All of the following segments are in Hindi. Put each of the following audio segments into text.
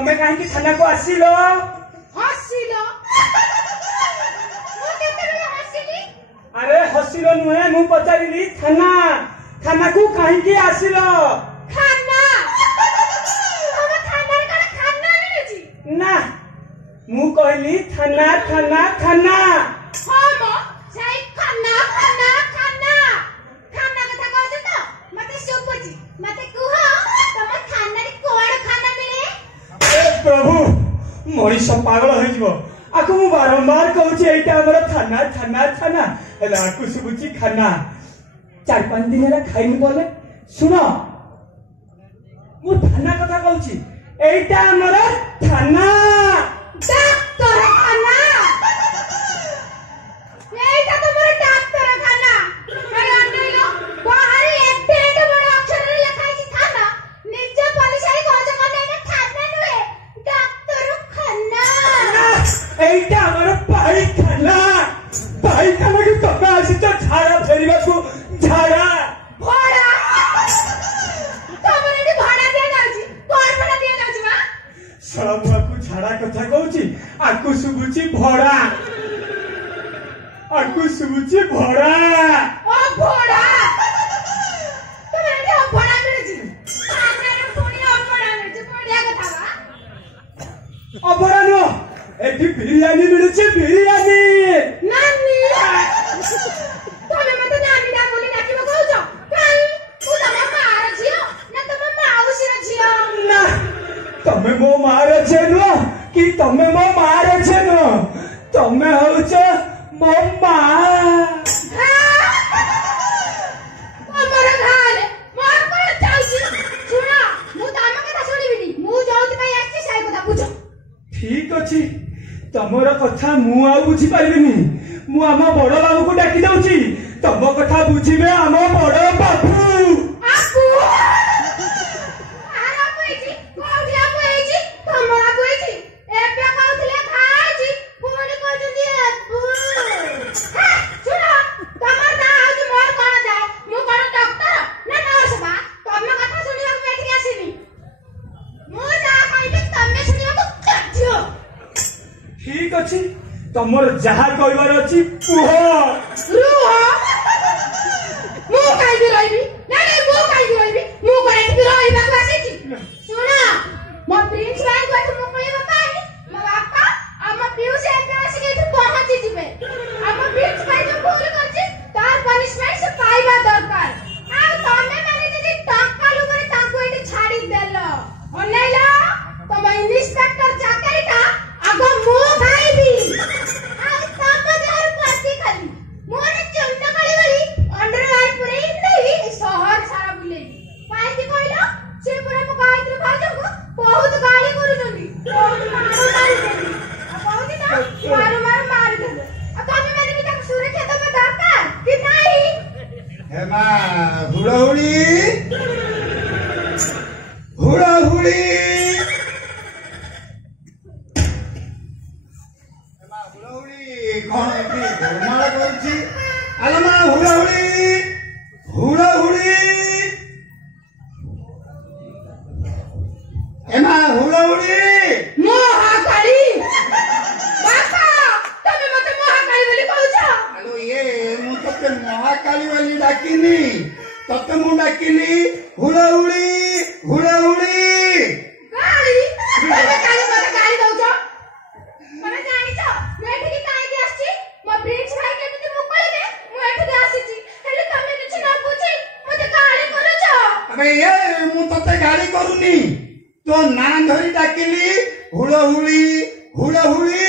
तमे कहीं थाना को आसिलो हसिलो मो केते हसिली अरे हसिलो नुहे मु पचारिली थाना को कहीं आसिलो खाना हम खाना रे कण खाना मिलुची ना मु कहली थाना थाना थाना हम जाई खाना खाना खाना खाना कथा कहछ तो मते सुपुची मते कुह तम खाना रे कोन खाना मिले ए प्रभु मरीष पागल हो जीवो आकु मु बारंबार कहूची एटा हमर थाना थाना थाना एला आकु सुबुची खाना 4-5 दिन हेला खाइनी बोले सुनो मु थाना कथा कहूची एटा हमर थाना डाक्टर खाना एटा तो मोर डाक्टर खाना अरे अंडलो बाहर एते बड़ अक्षर रे लिखाई छी थाना निज पुलिसरी कहछ कने एटा थाना नुए डाक्टर खाना एटा हमर पाइखाना पाइखाना के तमे आसी तो झाड़ा फेरिबा को झाड़ा भाड़ा तमरे नी भाड़ा दिया जाउची कोन भाड़ा दिया जाउची बा सब आकु झाड़ा कथा कहूची आकु सुबुची भड़ा आकु सुबुची भड़ा ओ भाड़ा तमरे नी भाड़ा मिलुची थाना रे पुनी भाड़ा मिलुची बढ़िया कथा बा अबरा नो एठी बिरयानी मिलुची बिरयानी नानी तमे मते नानी डा बोली नाचिबो कहउछ काई तू तम मार झियो ना तम माउसी रे झियो ना तमे मो मार छे नो कि तमे मो मार छे नो तमे होछ मो मा हमर घाले मार पर जाउची सुना मु तम कथा सुनिबिनी मु जाउती भाई आछि साई कथा बुझ ठीक अछि तमर कथा मु आ बुझी पारिबिनी मु आम बड़ बाबू को डाकी दउची तम कथा बुझिबे आम बड़ बाबू आपु आरा पइची कोठिया पइची तमरा पइची एपे कहउतले खाइची पुनी कहउची आपु सुना तमर ना आज मोर कोन जाए मु कोन डॉक्टर ना नर्स बा तम कथा सुनिया बैठी आसीनी मु जा कहबे तमे सुनिया को काटियो ठीक अछि तमर जहा कहबार अछि कुह रुह मु काई रहिबी ना ना मु काई रहिबी मु कोन एठी रहिबा को आसीची सुना मो प्रिंस भाई को एठी मोकळीबा पाई मो बापा हम पियूष एठी आसी एठी पहुंची जिबे हम प्रिंस भाई जो भूल करछि तार पनिशमेंट से पाइबा दरकार आ तमे माने जदी टक्का लुगरे ताको एठी छाडी देलो ओनेला तम इंस्पेक्टर चाकरीटा आगो मु खाइबी आ तम घर पति खाली मोरे चंद काली वाली अंडरवेयर पुरे नहीं शहर सारा बुलेगी पाई की कहलो से पुरे मु गायत्री भाजो को बहुत गाली करूछंदी बहुत मारी देली आ बहुत ना मार देले आ तमे माने भी ताक सुरक्षा तमे दरकार कि नहीं हेमा हुड़हुड़ी हुड़हुड़ी हेमा हुड़हुड़ी कौन एठी घरमाळ करछि आलमा हुड़हुड़ी हुड़हुड़ी हेमा हुड़हुड़ी मोहाकाली बापा तमे मते मोहाकाली बोली कहउछ आलो ये मु तते महाकाली वाली डाकिनी तते मु डाकिली हुड़हुड़ी हुड़हुड़ी गाली तमे काली मते गाली दउछ मने जानि छ मैं एठी काई के आछि मो प्रिंस भाई के मते मुकळबे मु एठी आसीछि हेले तमे किछ ना पूछि मते गाली करूछ अबे ये मु तते गाली करूनी तो ना धरी डाकिली हुड़हुड़ी हुड़हुड़ी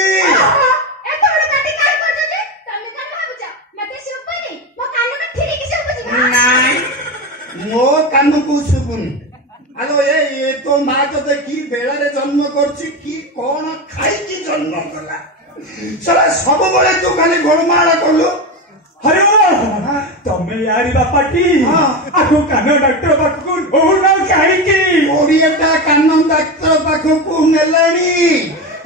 एतो बड़ पाटी काई करछ जे तमे कन भाबुछ मते सुपनी मो कान का ठीक से बुझी नाई मो कान को सुबुनी आलो ये तो माँ तो की बेला रे जन्म करछि की कोन खाई की जन्म कला साला सब बळे तू खाली गोळमाळा करलो अरे तमे यारी बापाटी हाँ। आकु कान डॉक्टर पाखु नौना काहीकि ओडियाटा कान डाक्टर पाखु नेलाणी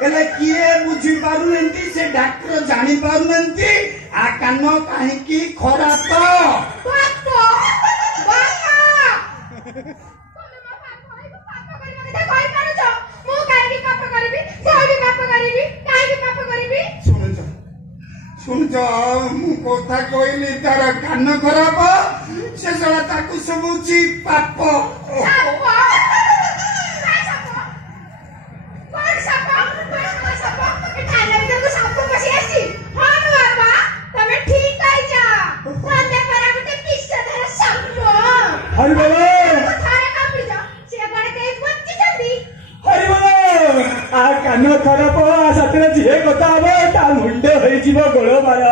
एले किए बुझी पारुनंती से डॉक्टर जानी पारुनंती आ कान काहीकि खराब बापा बापा तमे मा पापा कहि पापा कहि मते कहि पारुछ मु काहे ମୁଁ କଥା କହିଲି ତାର କାନ ଖରାପ ସେ ଶଳା ତାକୁ ଶୁଭୁଛି ପାପ। କାନ ଖରାପ ସାଥିରେ ଯିଏ କଥା ହବ ତା ମୁଣ୍ଡ ହେଇଯିବ ଗୋଳ ମାର।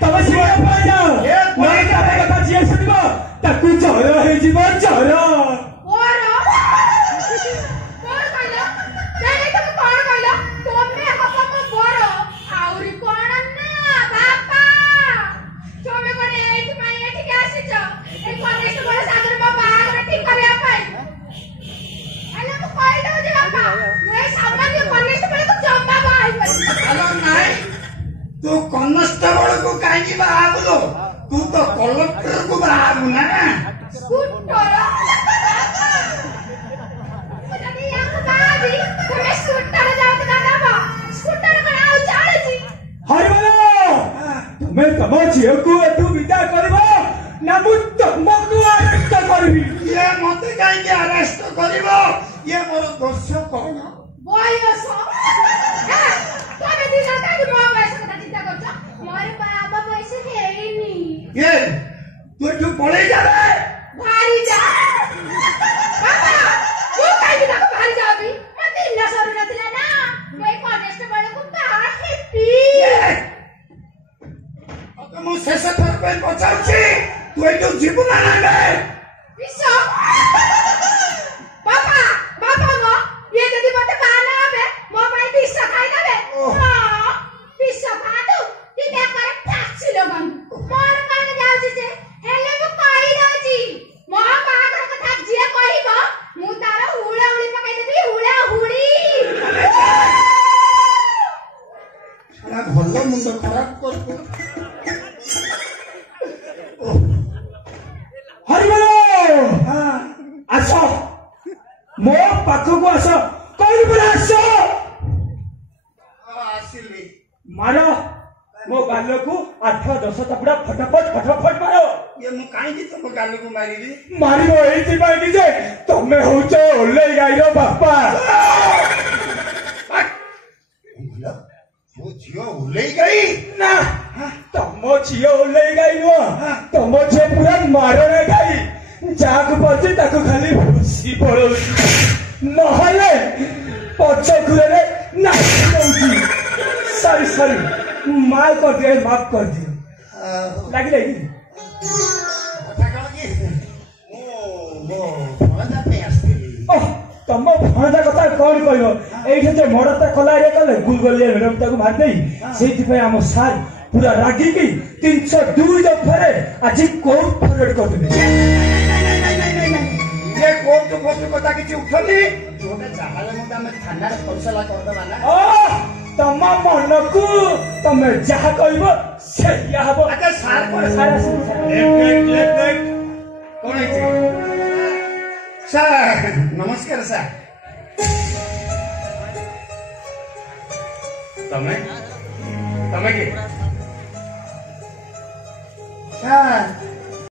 ତମେ ସିଏ ପଳେଇଯାଅ କଥା ଯିଏ ଶୁଣିବ ତାକୁ ଜର ହେଇଯିବ ଜର। तू कन्स्टेबल को कहीं बाहबुलो तू तो कलेक्टर को बाहबु ना। तुम्हें तम झील को एठू विदा करबो ना मु तुमको अरेस्ट करबी। ये मते कहीं अरेस्ट करबो ये मोर दोष कौन बयस तमे दिन का मो बयस का चिंता करछ मोर बाबा बयस हेइनी। ये तू पळे जाबे भारी जा बाबा वो काई भी ताको भारी जाबी मते न सरू नथिला ना मैं कॉन्स्टेबल को कहा हेपी। अब मु शेष थर पे पचाउची तू एटू जीवन ना बे विश्व बाबा बाबा मो ये जदी मते माना बे मो भाई विश्व खाई देबे। हां विश्व खा दू कि मैं करे फांसी लगन मोर कान जाउची जे हेले मु कहि दउची मो बागर कथा जे कहिबो मु तार हुड़ा हुड़ी पकाई देबी हुड़ा हुड़ी। सारा भलो मुंड खराब कर आस मो पाखक आस कहीं आस आसिली मार मो गाल को 8-10 तपड़ा फटाफट फटाफट मारो। ये मु काई तुम गाल को मारिबी मारिबो एथि बाकी जे तमे होच ओले गाइरो बापा। वो झियो ओले गई ना तम झियो ओले गाई नो तम झे पूरा मारणे गाई जाग पछे ताको खाली भूसी पड़ोसी नहले पछ खुले ना होउची। सॉरी सॉरी माफ कर दियो लागी लागी कथा कह कि ओ भणजा पे आस्तिली ओह तम भणजा कथा कोन कहयो एठे जे मडता कला रे कले गुलगलिया मैडम ताको मार देई सेति पे हम सार पूरा रागी की 302 दफरे आज कोर्ट फॉरवर्ड कर देबे। ये कोर्ट कथा किसी उठनी जोटे जहाले मु तमे थाना रे फैसला कर दबा ना। ओ तम मन को तमे जहा कहबो सेया हबो। अच्छा सार को सारा लेफ्ट कौन है सर नमस्कार सर तमे तमे के सर